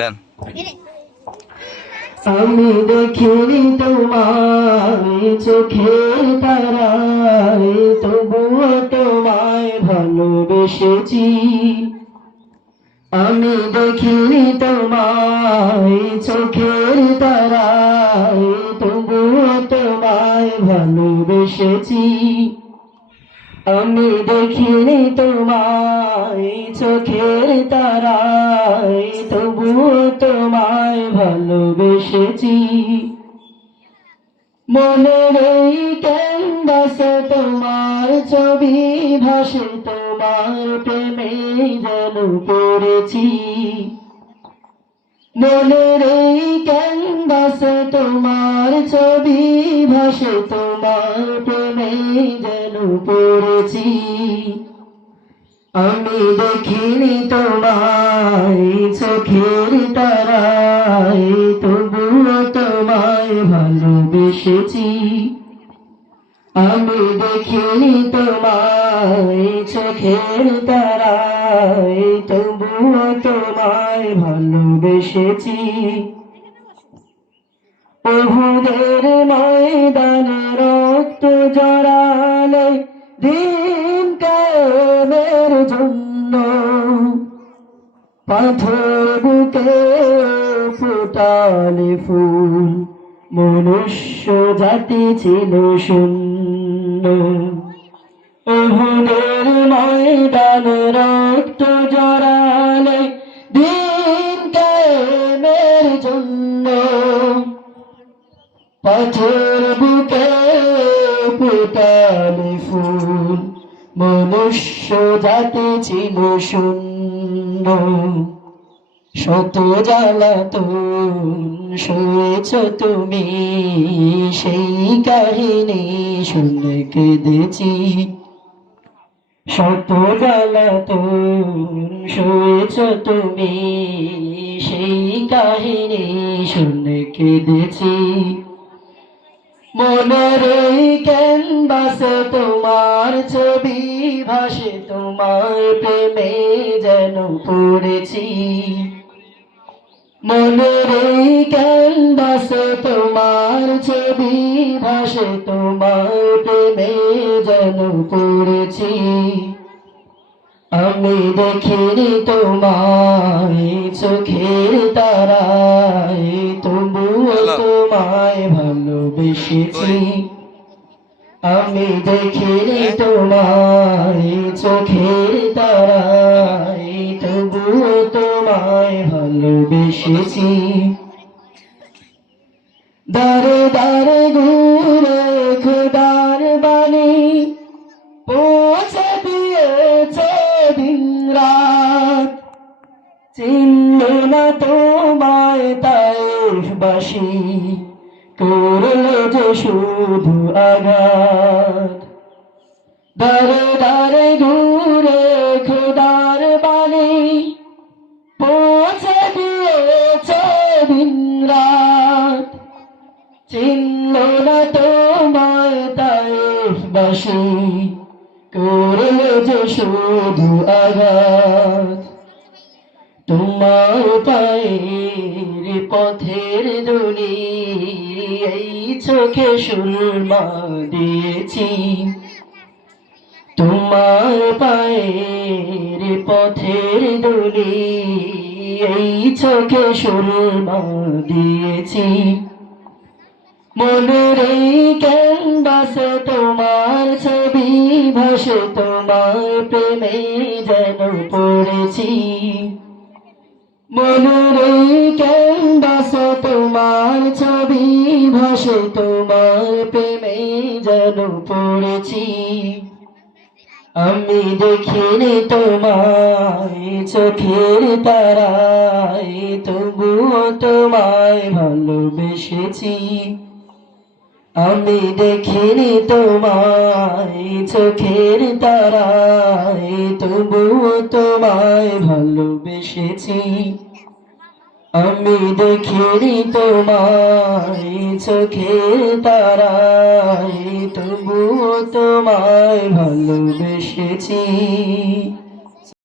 দেন। আমি দেখিনি তোমায় চোখের তারায়, তবুও তোমায় ভালোবেসেছি। আমি দেখিনি তোমায় চোখের তারায়, তবুও তোমায় ভালোবেসেছি। আমি দেখিনি তোমায় চোখের তারায়, তবুও তোমায় ভালোবেসেছি। মনের এই ক্যানভাসে তোমার ছবি ভাসে, তোমার প্রেমে যেন পড়েছি। মনের এই ক্যানভাসে তোমার ছবি ভাসে, তোমার প্রেমে যেন পড়েছি। আমি দেখিনি তোমায় চোখের তারায়, তবুও তোমায় ভালোবেসেছি। আমি দেখিনি তোমায় চোখের তারায়, তবুও তোমায় ভালোবেসেছি। উহুদের ময়দানে রক্ত জড়ালে দিন কায়েমের জন্য, পাথর বুকে ফুটালে ফুল, মনুষ্য জাতি ছিল শূন্য। উহুদের ময়দানে রক্ত জড়ালে দিন কায়েমের জন্য, পাথর বুকে ফুটালে ফুল, মনুষ্য জাতি ছিল শূন্য। শত জ্বালাতন সয়েছ তুমি, সেই কাহিনী শুনে কেঁদেছি। শত জ্বালাতন সয়েছ তুমি, সেই কাহিনী শুনে কেঁদেছি। মনের এই ক্যানভাসে তোমার ছবি ভাসে, তোমার প্রেমে যেন পড়েছি। মনের এই ক্যানভাসে তোমার ছবি ভাসে, তোমার প্রেমে যেন পড়েছি। আমি দেখিনি তোমায় চোখের তারায়, তবুও তোমায় ভালোবেসেছি। আমি দেখিনি তোমায় চোখের তারায়, তবুও তোমায় ভালোবেসেছি। দারে দারে ঘুরে খোদার বাণী পৌঁছে দিয়েছে দিন রাত, চিনল না তোমায় তায়েফবাসী, করলে যে শুধু আঘাত। দারে দারে ঘুরে খোদার বাণী পৌঁছে দিয়েছে দিন রাত, চিনল না তোমায় তায়েফবাসী, করলে যে শুধু আঘাত। তোমার পায়ের পথের ধুলি এই চোখে সুরমা দিয়েছি। তোমার পায়ের পথের ধুলি এই চোখে সুরমা দিয়েছি। মনের এই ক্যানভাসে তোমার ছবি ভাসে, তোমার প্রেমে যেন পড়েছি। মনের এই ক্যানভাসে তোমার ছবি ভাসে, তোমার প্রেমে যেন পড়েছি। আমি দেখিনি তোমায় চোখের তারায়, তবুও তোমায় ভালোবেসেছি। আমি দেখিনি তোমায় চোখের তারায়, তবুও তোমায় ভালোবেসেছি। আমি দেখিনি তোমায় চোখের তারায়, তবুও তোমায় ভালোবেসেছি।